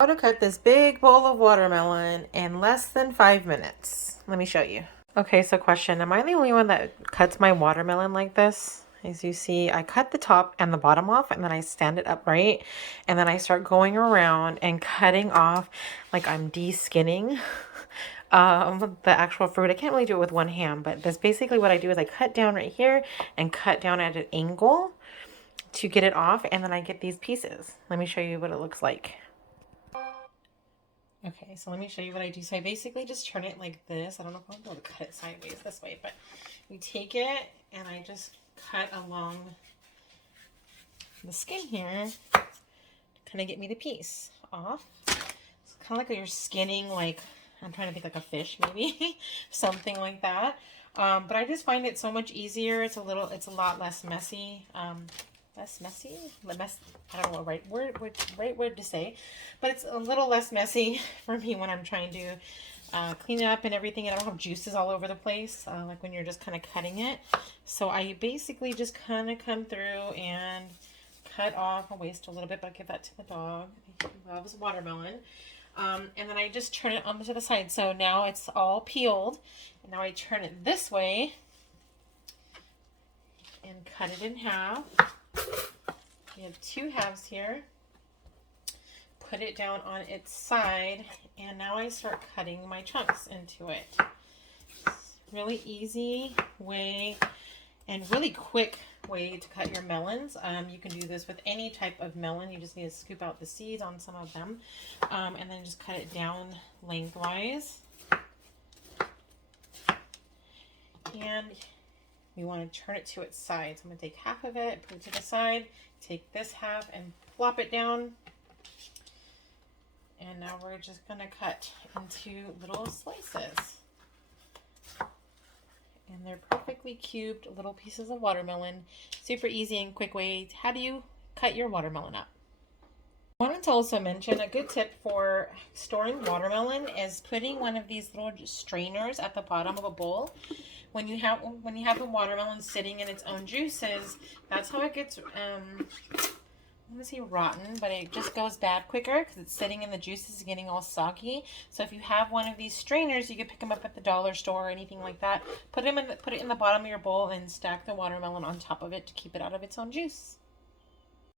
How to cut this big bowl of watermelon in less than 5 minutes. Let me show you. Okay, so question, am I the only one that cuts my watermelon like this? As you see, I cut the top and the bottom off and then I stand it upright and then I start going around and cutting off like I'm de-skinning the actual fruit. I can't really do it with one hand, but that's basically what I do is I cut down right here and cut down at an angle to get it off, and then I get these pieces. Let me show you what it looks like. Okay, so let me show you what I do. So I basically just turn it like this. I don't know if I'll be able to cut it sideways this way, but you take it and I just cut along the skin here to kind of get me the piece off. It's kind of like you're skinning, like, I'm trying to think like a fish maybe, something like that. But I just find it so much easier. It's a lot less messy. I don't know what right word to say, but it's a little less messy for me when I'm trying to clean it up and everything, and I don't have juices all over the place, like when you're just kind of cutting it. So I basically just kind of come through and cut off. I'll waste a little bit, but I'll give that to the dog. He loves watermelon. And then I just turn it onto the side. So now it's all peeled, and now I turn it this way and cut it in half. We have two halves here. Put it down on its side, and now I start cutting my chunks into it. Really easy way and really quick way to cut your melons. You can do this with any type of melon. You just need to scoop out the seeds on some of them, and then just cut it down lengthwise. And we want to turn it to its side. So I'm going to take half of it, put it to the side, take this half and plop it down. And now we're just going to cut into little slices. And they're perfectly cubed little pieces of watermelon. Super easy and quick way. How do you cut your watermelon up? I wanted to also mention a good tip for storing watermelon is putting one of these little strainers at the bottom of a bowl. When you have the watermelon sitting in its own juices, that's how it gets, I'm going to say rotten, but it just goes bad quicker because it's sitting in the juices and getting all soggy. So if you have one of these strainers, you can pick them up at the dollar store or anything like that. Put it in the bottom of your bowl and stack the watermelon on top of it to keep it out of its own juice.